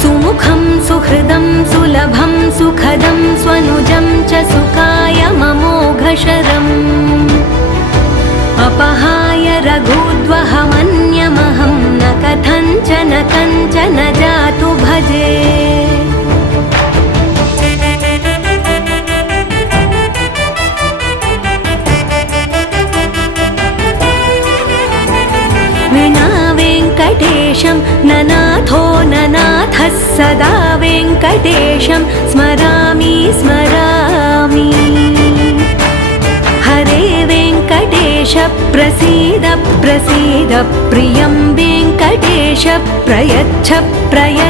सुमुखं सुहृदं सुलभं सुखदं स्वनुजं च सुखाय ममोघशरम् अपहाय रघुद्वहमन्यमहं न कथञ्चन कञ्चन जातु भजे विना वेङ्कटेशं ननाथो ननाथः सदा वेङ्कटेशं स्मरामि स्मरामि हरे वेङ्कटेश प्रसीद प्रसीद प्रियं वेङ्कटेश प्रयच्छ प्रयच्छ